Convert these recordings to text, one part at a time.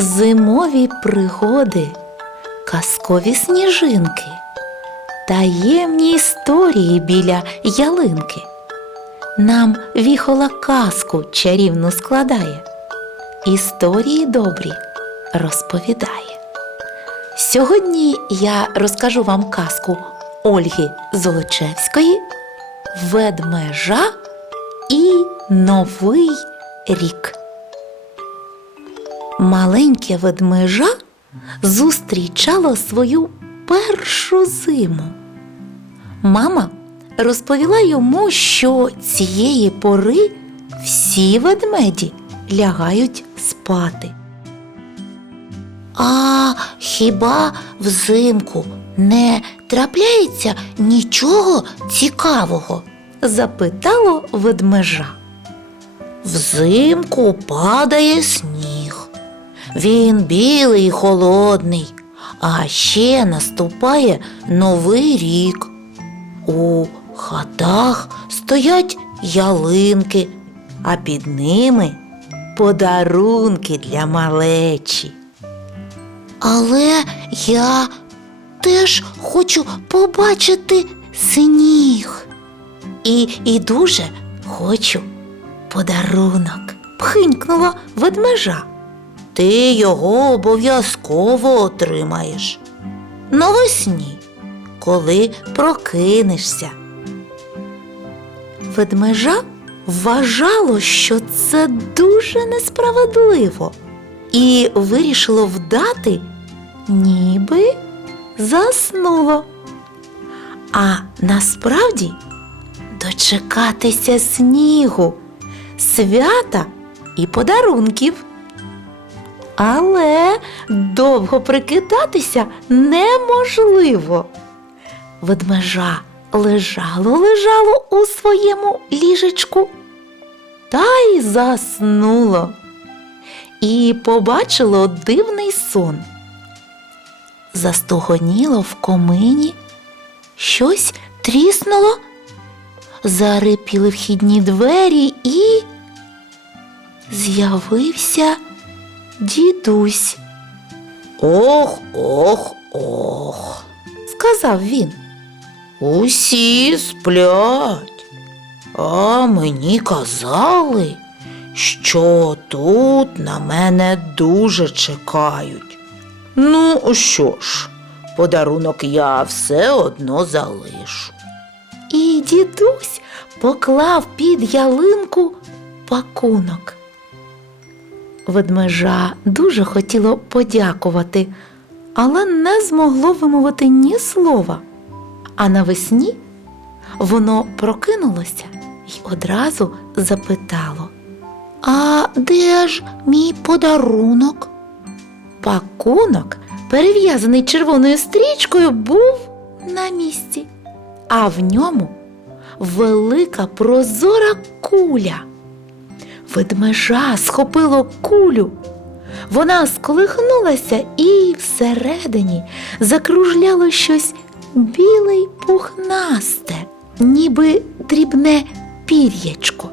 зимові пригоди, казкові сніжинки, таємні історії біля ялинки. Нам віхола казку чарівну складає, історії добрі розповідає. Сьогодні я розкажу вам казку Ольги Золочевської Ведмежа і Новий рік. Маленьке ведмежа зустрічало свою першу зиму. Мама розповіла йому, що цієї пори всі ведмеді лягають спати. А хіба взимку не трапляється нічого цікавого? запитало ведмежа. Взимку падає сніг. Він білий і холодний, а ще наступає новий рік. У хатах стоять ялинки, а під ними подарунки для малечі. Але я теж хочу побачити сніг. І, і дуже хочу подарунок. Пхинькнула ведмежа. Ти його обов'язково отримаєш. Навесні, коли прокинешся. Ведмежа вважало, що це дуже несправедливо, і вирішило вдати, ніби заснуло. А насправді дочекатися снігу, свята і подарунків. Але довго прикидатися неможливо. Ведмежа лежало, лежало у своєму ліжечку та й заснуло. І побачило дивний сон. Застогоніло в комині, щось тріснуло, зарипіли вхідні двері і з'явився дідусь. Ох, ох, ох, сказав він. Усі сплять, а мені казали, що тут на мене дуже чекають. Ну, що ж, подарунок я все одно залишу. І дідусь поклав під ялинку пакунок. Ведмежа дуже хотіло подякувати, але не змогло вимовити ні слова. А навесні воно прокинулося й одразу запитало: А де ж мій подарунок? Пакунок, перев'язаний червоною стрічкою, був на місці, а в ньому велика прозора куля. Ведмежа схопило кулю. Вона сколихнулася і всередині закружляло щось біле й пухнасте, ніби дрібне пір'ячко.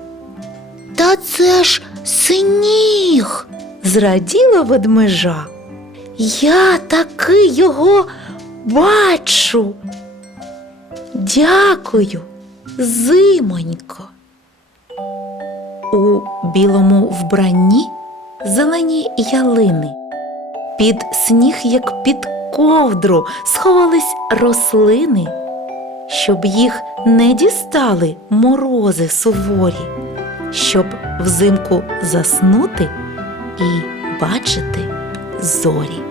Та це ж сніг, зраділа ведмежа. Я таки його бачу. Дякую, зимонько. Білому вбранні зелені ялини. Під сніг, як під ковдру, сховались рослини, щоб їх не дістали морози суворі, щоб взимку заснути і бачити зорі.